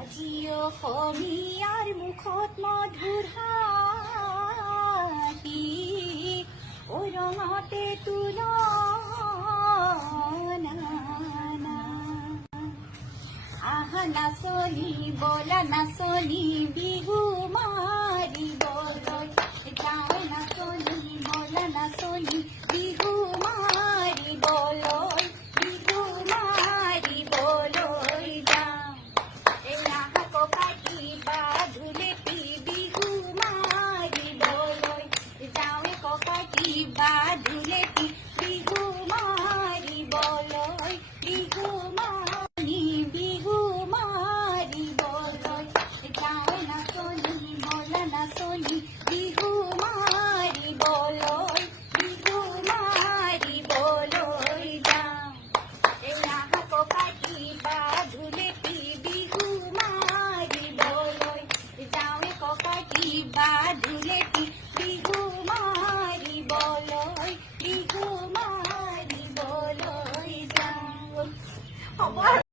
আজিও সমীয়াৰ মুখত মধুৰ হাঁহি ৰঙতে তুলনা আহা নাচনী বলা নাচনী বিহু মাৰিবলৈ যায় নাচনী বলা নাচনী